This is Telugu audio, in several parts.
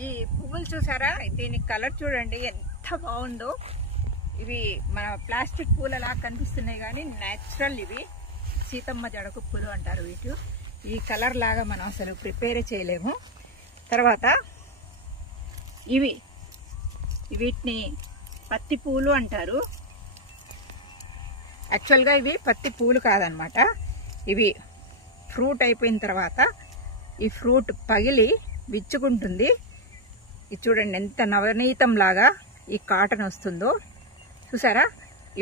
ఈ పువ్వులు చూసారా? దీని కలర్ చూడండి ఎంత బాగుందో. ఇవి మన ప్లాస్టిక్ పూలలా కనిపిస్తున్నాయి కానీ న్యాచురల్. ఇవి సీతమ్మ జడకు పూలు అంటారు వీటి. ఈ కలర్ లాగా మనం అసలు ప్రిపేర్ చేయలేము. తర్వాత వీటిని పత్తి పూలు అంటారు. యాక్చువల్గా ఇవి పత్తి పూలు కాదనమాట. ఇవి ఫ్రూట్ అయిపోయిన తర్వాత ఈ ఫ్రూట్ పగిలి విచ్చుకుంటుంది. ఇది చూడండి ఎంత నవనీతం లాగా ఈ కాటన్ వస్తుందో చూసారా.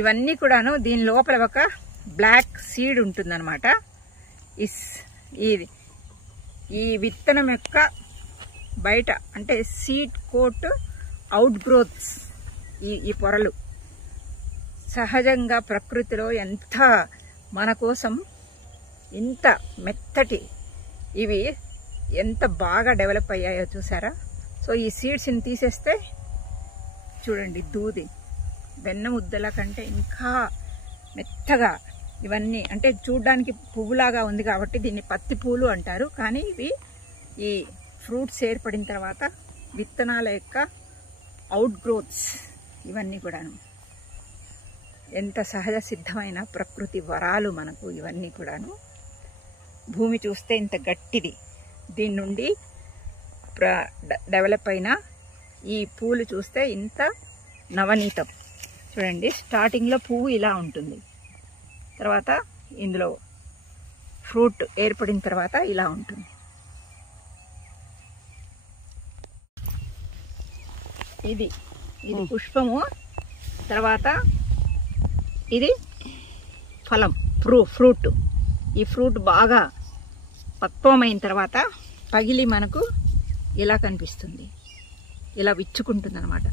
ఇవన్నీ కూడాను దీని లోపల ఒక బ్లాక్ సీడ్ ఉంటుందన్నమాట. ఈ విత్తనం యొక్క బయట అంటే సీడ్ కోట్ అవుట్ గ్రోత్స్ ఈ పొరలు సహజంగా ప్రకృతిలో ఎంత మన కోసం ఇంత మెత్తటి ఇవి ఎంత బాగా డెవలప్ అయ్యాయో చూసారా. సో ఈ సీడ్స్ని తీసేస్తే చూడండి దూది వెన్న ముద్దల కంటే ఇంకా మెత్తగా ఇవన్నీ అంటే చూడ్డానికి పువ్వులాగా ఉంది కాబట్టి దీన్ని పత్తి పూలు అంటారు. కానీ ఇవి ఈ ఫ్రూట్స్ ఏర్పడిన తర్వాత విత్తనాల యొక్క అవుట్ గ్రోత్స్ ఇవన్నీ కూడాను ఎంత సహజ సిద్ధమైన ప్రకృతి వరాలు మనకు ఇవన్నీ కూడాను. భూమి చూస్తే ఇంత గట్టిది. దీని నుండి డెవలప్ అయిన ఈ పూలు చూస్తే ఇంత నవనీతం. చూడండి స్టార్టింగ్లో పువ్వు ఇలా ఉంటుంది, తర్వాత ఇందులో ఫ్రూట్ ఏర్పడిన తర్వాత ఇలా ఉంటుంది. ఇది పుష్పము, తర్వాత ఇది ఫలం ఫ్రూట్. ఈ ఫ్రూట్ బాగా పక్వమైన తర్వాత పగిలి మనకు ఇలా కనిపిస్తుంది, ఇలా విచ్చుకుంటుంది అనమాట.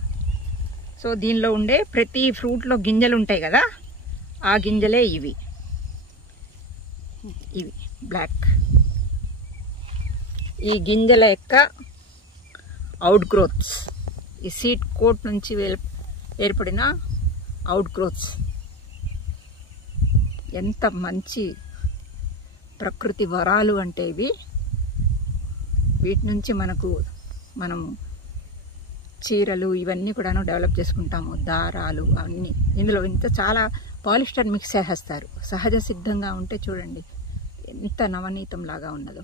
సో దీనిలో ఉండే ప్రతి ఫ్రూట్లో గింజలు ఉంటాయి కదా, ఆ గింజలే ఇవి బ్లాక్. ఈ గింజల యొక్క అవుట్ గ్రోత్స్, ఈ సీడ్ కోట్ నుంచి ఏర్పడిన అవుట్ గ్రోత్స్. ఎంత మంచి ప్రకృతి వరాలు అంటే ఇవి. వీటి నుంచి మనం చీరలు ఇవన్నీ కూడాను డెవలప్ చేసుకుంటాము, దారాలు అన్నీ. ఇందులో చాలా పాలిస్టర్ మిక్స్ చేసేస్తారు. సహజ సిద్ధంగా ఉంటే చూడండి ఎంత నవనీతం లాగా ఉన్నదో.